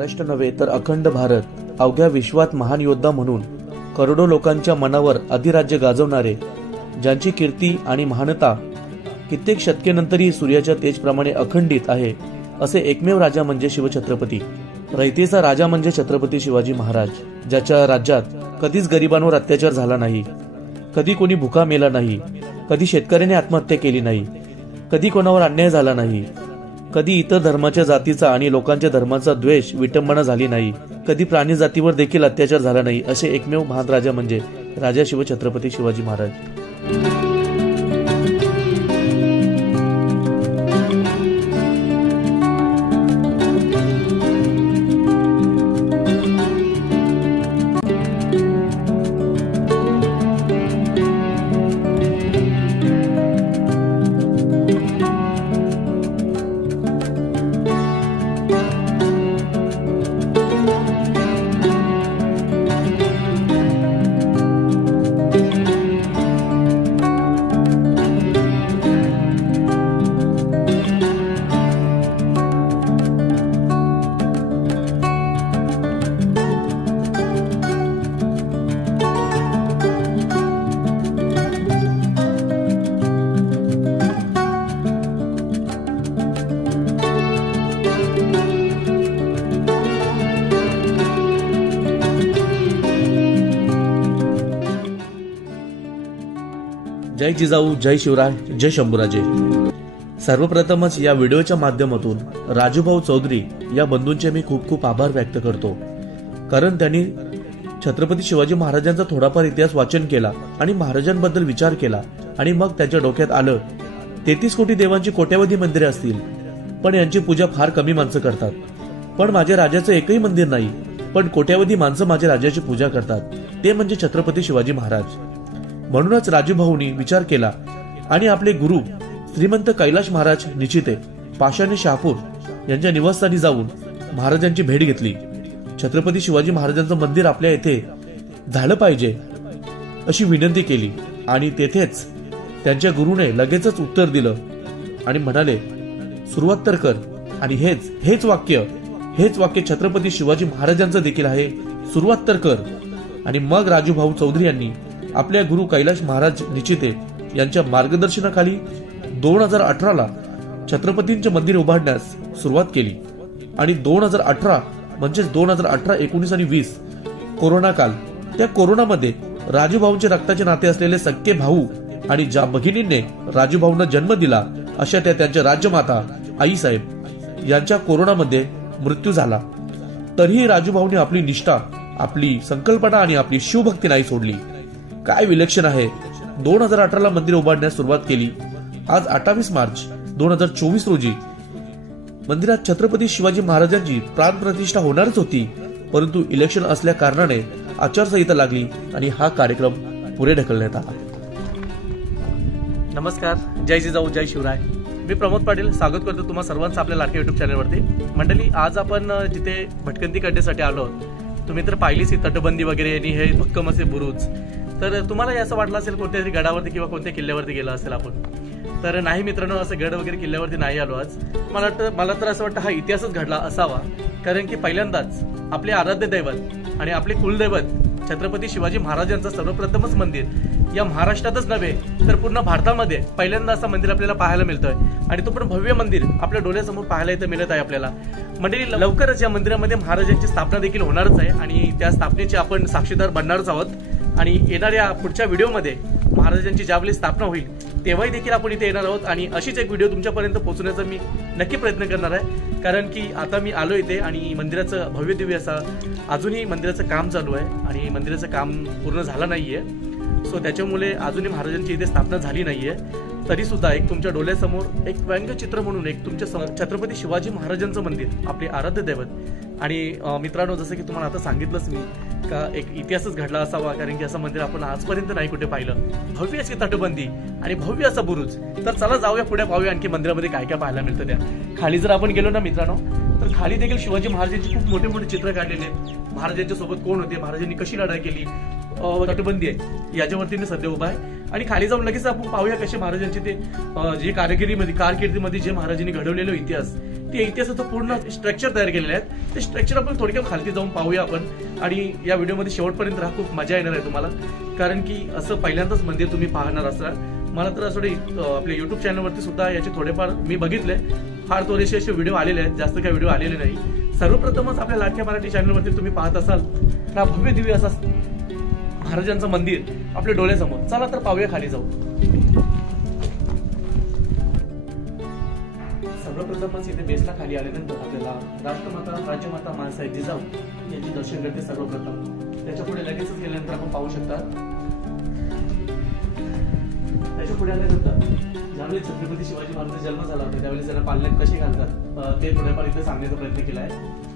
महाराष्ट्र नव्हे तर अखंड भारत अवघ्या विश्वात महान योद्धा म्हणून करोडो लोकांच्या मनावर अधिराज्य गाजवणारे, ज्यांची कीर्ती आणि महानता कित्येक शतकेनंतरही सूर्याच्या तेजप्रमाणे अखंडित आहे, असे एकमेव राजा म्हणजे शिवछत्रपती. रयतेचा राजा म्हणजे छत्रपती शिवाजी महाराज, ज्याच्या राज्यात कधीच गरिबांवर अत्याचार झाला नाही, कधी कोणी भुका मेला नाही, कधी शेतकऱ्याने आत्महत्या केली नाही, कधी कोणावर अन्याय झाला नाही, कधी इतर धर्माच्या जातीचा आणि लोकांच्या धर्माचा द्वेष विटंबना झाली नाही, कधी प्राणी जातीवर देखील अत्याचार झाला नाही, असे एकमेव महान राजा म्हणजे राजा शिवछत्रपती शिवाजी महाराज. जय जिजाऊ, जय शिवराय, जय शंभूराजे. सर्वप्रथमच या व्हिडिओच्या माध्यमातून राजूभाऊ चौधरी या बंधूंचे मी खूप खूप आभार व्यक्त करतो, कारण त्यांनी छत्रपती शिवाजी महाराजांचा थोडाफार इतिहास वाचन केला आणि महाराजांबद्दल विचार केला आणि मग त्यांच्या डोक्यात आलं 33 कोटी देवांची कोट्यावधी मंदिरे असतील, पण यांची पूजा फार कमी माणसं करतात. पण माझ्या राजाचं एकही मंदिर नाही, पण कोट्यावधी माणसं माझ्या राजाची पूजा करतात, ते म्हणजे छत्रपती शिवाजी महाराज. म्हणूनच राजूभाऊंनी विचार केला आणि आपले गुरु श्रीमंत कैलाश महाराज निचिते पाशाने शहापूर यांच्या निवासस्थानी जाऊन महाराजांची भेट घेतली. छत्रपती शिवाजी महाराजांचं मंदिर आपल्या येथे झालं पाहिजे अशी विनंती केली आणि तेथेच त्यांच्या गुरुने लगेचच उत्तर दिलं आणि म्हणाले, सुरुवात तर कर. आणि हेच वाक्य छत्रपती शिवाजी महाराजांचं देखील आहे, सुरुवात तर कर. आणि मग राजूभाऊ चौधरी यांनी आपल्या गुरु कैलाश महाराज निचिते यांच्या मार्गदर्शनाखाली 2018ला छत्रपतींचे मंदिर उभारण्यास सुरुवात केली. आणि 2018 म्हणजे 2018, 19 आणि 20 कोरोना काल, त्या कोरोनामध्ये राजूभाऊंचे रक्ताचे नाते असलेले सख्खे भाऊ आणि ज्या भगिनींनी राजूभाऊंना जन्म दिला अशा त्यांच्या राज्यमाता आईसाहेब यांच्या कोरोनामध्ये मृत्यू झाला. तरीही राजूभाऊंनी आपली निष्ठा, आपली संकल्पना आणि आपली शिवभक्ती नाही सोडली. काय विलक्षण आहे. 2018ला मंदिर उभारण्यास सुरुवात केली. आज 28 मार्च 2024 रोजी मंदिरात छत्रपती शिवाजी महाराजांची प्राणप्रतिष्ठा होणारच होती, परंतु इलेक्शन असल्या कारणाने आचारसंहिता लागली आणि हा कार्यक्रम पुढे ढकलण्यात आला. नमस्कार, जय जिजाऊ, जय शिवराय. मी प्रमोद पाटील स्वागत करतो तुम्हा सर्वांचं आपल्या लाडक्या युट्यूब चॅनलवरती. मंडळी, आज आपण जिथे भटकंती करण्यासाठी आलो, तुम्ही तर पाहिलीच तटबंदी वगैरे आणि हे भक्कम असे बुरुज. तर तुम्हाला असं वाटलं असेल कोणत्या तरी गडावरती किंवा कोणत्या किल्ल्यावरती गेला असेल आपण. तर नाही मित्रांनो, असं गड वगैरे किल्ल्यावरती नाही आलो आज. मला तर असं वाटतं हा इतिहासच घडला असावा, कारण की पहिल्यांदाच आपले आराध्य दैवत आणि आपले कुलदैवत छत्रपती शिवाजी महाराजांचं सर्वप्रथमच मंदिर या महाराष्ट्रातच नव्हे तर पूर्ण भारतामध्ये पहिल्यांदा असं मंदिर आपल्याला पाहायला मिळतंय. आणि तो पण भव्य मंदिर आपल्या डोळ्यासमोर पाहायला इथं मिळत आहे आपल्याला. मंडळी, लवकरच या मंदिरामध्ये महाराजांची स्थापना देखील होणारच आहे आणि त्या स्थापनेचे आपण साक्षीदार बनणारच आहोत. आणि येणाऱ्या पुढच्या व्हिडिओमध्ये महाराजांची ज्यावेळी स्थापना होईल तेव्हाही देखील आपण इथे येणार आहोत आणि अशीच एक व्हिडिओ तुमच्यापर्यंत पोहोचण्याचा मी नक्की प्रयत्न करणार आहे. कारण की आता मी आलो इथे आणि मंदिराचं भव्य दिव्य असं अजूनही मंदिराचं काम चालू आहे आणि मंदिराचं काम पूर्ण झालं नाहीये. सो त्याच्यामुळे अजूनही महाराजांची इथे स्थापना झाली नाहीये. तरी सुद्धा एक तुमच्या डोळ्यासमोर एक व्यंगचित्र म्हणून एक तुमच्या छत्रपती शिवाजी महाराजांचं मंदिर, आपले आराध्य दैवत. आणि मित्रांनो, जसं की तुम्हाला आता सांगितलंच मी का एक इतिहासच घडला असावा, कारण की असं मंदिर आपण आजपर्यंत नाही कुठे पाहिलं. भव्य अशी तटबंदी आणि भव्य असा बुरुज. तर चला जाऊया पुढे, पाहूया आणखी मंदिरामध्ये काय काय पाहायला मिळतं. त्या खाली जर आपण गेलो ना मित्रांनो, तर खाली देखील शिवाजी महाराजांची खूप मोठे मोठे चित्र काढलेले आहेत. महाराजांच्या सोबत कोण होते, महाराजांनी कशी लढाई केली, तटबंदी आहे याच्यावरती मी सध्या उभा आहे. आणि खाली जाऊन लगेच आपण पाहूया कसे महाराजांचे ते जे कारकिर्दीमध्ये जे महाराजांनी घडवलेला इतिहास ते इतिहासाचं पूर्ण स्ट्रक्चर तयार केलेले आहेत. ते स्ट्रक्चर आपण थोडक्यात खालती जाऊन पाहूया आपण, आणि या व्हिडिओमध्ये शेवटपर्यंत राहा, खूप मजा येणार आहे तुम्हाला. कारण की असं पहिल्यांदाच मंदिर तुम्ही पाहणार असाल. मला तर असं आपल्या युट्यूब चॅनलवरती सुद्धा याचे थोडेफार मी बघितले, फार थोडेसे असे व्हिडिओ आलेले आहेत, जास्त काही व्हिडिओ आलेले नाही. सर्वप्रथमच आपल्या लाडक्या मराठी चॅनलवरती तुम्ही पाहत असाल तर भव्य दिव्य असा महाराजांचं मंदिर आपल्या डोळ्यासमोर. चला तर पाहूया, खाली जाऊ. सर्वप्रथमच इथे बेसला खाली आल्यानंतर आपल्याला राष्ट्रमाता राज्यमाता माँसाहेब जिजाऊ यांचे दर्शन करते सर्वप्रथम. त्याच्या पुढे लगेचच गेल्यानंतर आपण पाहू शकता, त्याच्या पुढे आल्यानंतर ज्यावेळी छत्रपती शिवाजी महाराजांचा जन्म झाला होता त्यावेळी त्यांना पालण्यात कसे घालतात ते थोडेफार इथे सांगण्याचा प्रयत्न केला आहे.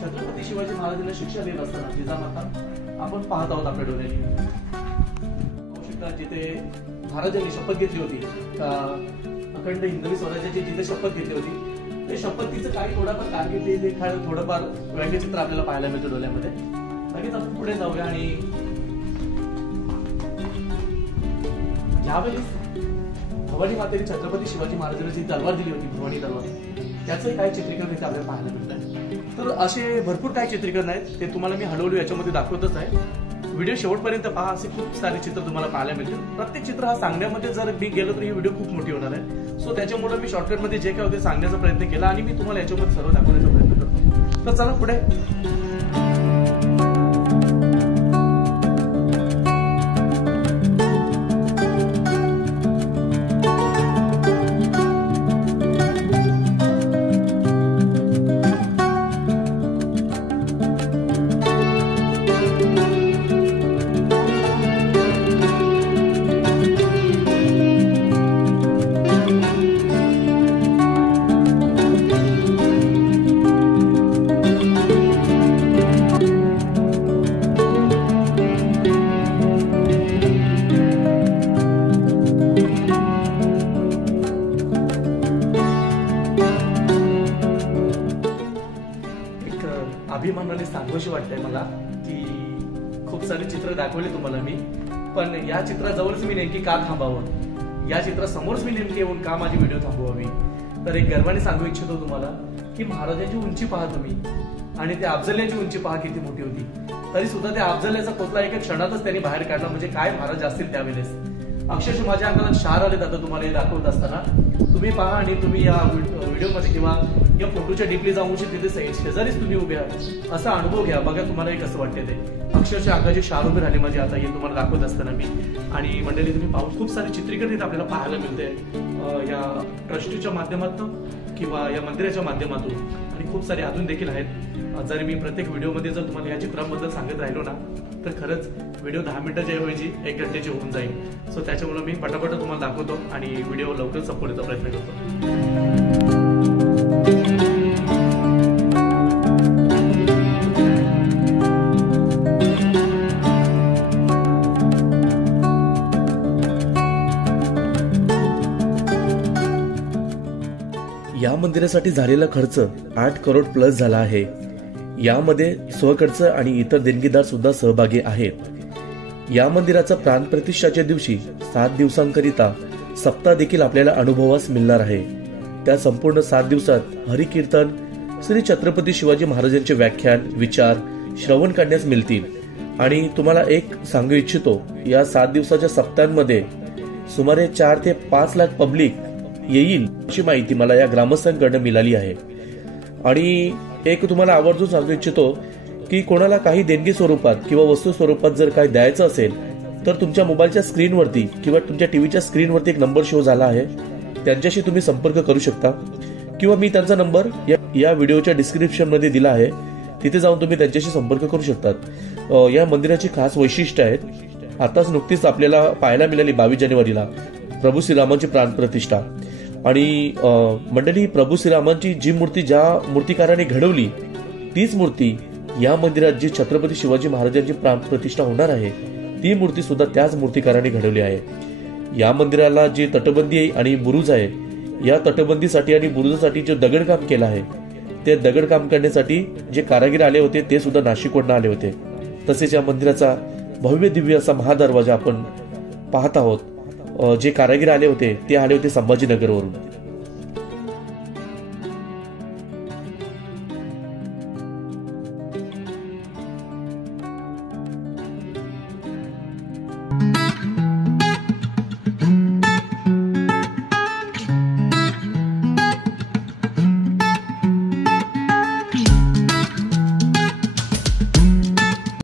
छत्रपती शिवाजी महाराजांना शिक्षा देत असताना जिजामाता आपण पाहत आहोत आपल्या डोळ्यांनी. पाहू शकता जिथे महाराजांनी शपथ घेतली होती, अखंड हिंदवी स्वराज्याची जिथे शपथ घेतली होती, ते शपथीचं काही थोडाफार कारकिर्दी थोडंफार व्यंग्यचित्र आपल्याला पाहायला मिळतं डोळ्यामध्ये. लगेच आपण पुढे जाऊया आणि ज्यावेळी भवानी मातेने छत्रपती शिवाजी महाराजांना जी तलवार दिली होती, भवानी तलवार, त्याचंही काही चित्रीकरण इथे आपल्याला पाहायला मिळत आहे. तर असे भरपूर काही चित्रीकरण आहेत, ते तुम्हाला मी हळूहळू याच्यामध्ये दाखवतच आहे. व्हिडिओ शेवटपर्यंत पहा, असे खूप सारे चित्र तुम्हाला पाहायला मिळतील. प्रत्येक चित्र हा सांगण्यामध्ये जर मी गेलो तर ही व्हिडिओ खूप मोठी होणार आहे. सो त्याच्यामुळे मी शॉर्टकटमध्ये जे काय होते सांगण्याचा प्रयत्न केला आणि मी तुम्हाला याच्यामध्ये सर्व दाखवण्याचा प्रयत्न करतो. तर चला पुढे. अभिमानाने सांगूशी वाटतंय मला की खूप सारे चित्र दाखवले तुम्हाला मी, पण या चित्राजवळच मी नेमकी का थांबावं, या चित्रासमोरच मी नेमकी येऊन का माझी व्हिडिओ थांबवावी. तर एक गर्वाने सांगू इच्छितो तुम्हाला की महाराजांची उंची पहा तुम्ही, आणि त्या अफजल्याची उंची पहा किती मोठी होती. तरी सुद्धा त्या अफजल्याचा पुतळा एका क्षणातच त्यांनी बाहेर काढला. म्हणजे काय महाराज असतील त्यावेळेस. अक्षरशः माझ्या अंगाला शार आले जातं तुम्हाला हे दाखवत असताना. तुम्ही पहा आणि तुम्ही या व्हिडिओमध्ये किंवा या फोटोच्या डीपली जाऊन तिथे शेजारीच तुम्ही उभे आहात, असा अनुभव घ्या. बघा तुम्हाला हे कसं वाटते ते. अक्षरशः अंगाची शार उभे राहिले माझे आता हे तुम्हाला दाखवत असताना मी. आणि मंडळी तुम्ही पाहू, खूप सारे चित्रीकरण आपल्याला पाहायला मिळते या ट्रस्टच्या माध्यमातून किंवा या मंदिराच्या माध्यमातून, आणि खूप सारे अजून देखील आहेत. जर मी प्रत्येक व्हिडिओमध्ये जर तुम्हाला या चित्रांबद्दल सांगत राहिलो ना तर खरंच व्हिडिओ 10 मिनिटाच्या ऐवजी 1 घंट्याची होऊन जाईल. सो त्याच्यामुळे मी पटापट तुम्हाला दाखवतो आणि व्हिडिओ लवकर संपवण्याचा प्रयत्न करतो. या मंदिरासाठी झालेला खर्च 8 करोड प्लस झाला आहे. यामध्ये स्वखर्च आणि इतर देणगीदार सुद्धा सहभागी आहेत. या मंदिराचा प्राणप्रतिष्ठाच्या दिवशी 7 दिवसांकरिता सप्ताह देखील आपल्याला अनुभवास मिळणार आहे. त्या संपूर्ण 7 दिवसात हरिकीर्तन, श्री छत्रपती शिवाजी महाराजांचे व्याख्यान, विचार श्रवण करण्यास मिळतील. आणि तुम्हाला एक सांगू इच्छितो, या 7 दिवसाच्या सप्ताहांमध्ये सुमारे 4 ते 5 लाख पब्लिक येईल अशी माहिती मला या ग्रामस्थांकडून मिळाली आहे. आणि एक तुम्हाला आवर्जून सांगू इच्छितो की कोणाला काही देणगी स्वरूपात किंवा वस्तू स्वरूपात जर काही द्यायचं असेल तर तुमच्या मोबाईलच्या स्क्रीनवरती किंवा तुमच्या टीव्हीच्या स्क्रीनवरती एक नंबर शो झाला आहे, त्यांच्याशी तुम्ही संपर्क करू शकता. किंवा मी त्यांचा नंबर या व्हिडिओच्या डिस्क्रिप्शन मध्ये दिला आहे, तिथे जाऊन तुम्ही त्यांच्याशी संपर्क करू शकतात. या मंदिराची खास वैशिष्ट्य आहेत. आताच नुकतीच आपल्याला पाहायला मिळाली 22 जानेवारीला प्रभू श्रीरामांची प्राणप्रतिष्ठा. आणि मंडळी, प्रभू श्रीरामांची जी मूर्ती ज्या मूर्तिकाराने घडवली तीच मूर्ती या मंदिरात जी छत्रपती शिवाजी महाराजांची प्राणप्रतिष्ठा होणार आहे ती मूर्ती सुद्धा त्याच मूर्तिकाराने घडवली आहे. या मंदिराला जी तटबंदी आणि बुरुज आहे, या तटबंदीसाठी आणि बुरुजासाठी जे दगडकाम केलं आहे ते दगडकाम करण्यासाठी जे कारागीर आले होते ते सुद्धा नाशिकवरून आले होते. तसेच या मंदिराचा भव्य दिव्य असा महादरवाजा आपण पाहत आहोत. जे कारागीर आले होते ते आले होते संभाजीनगरवरून.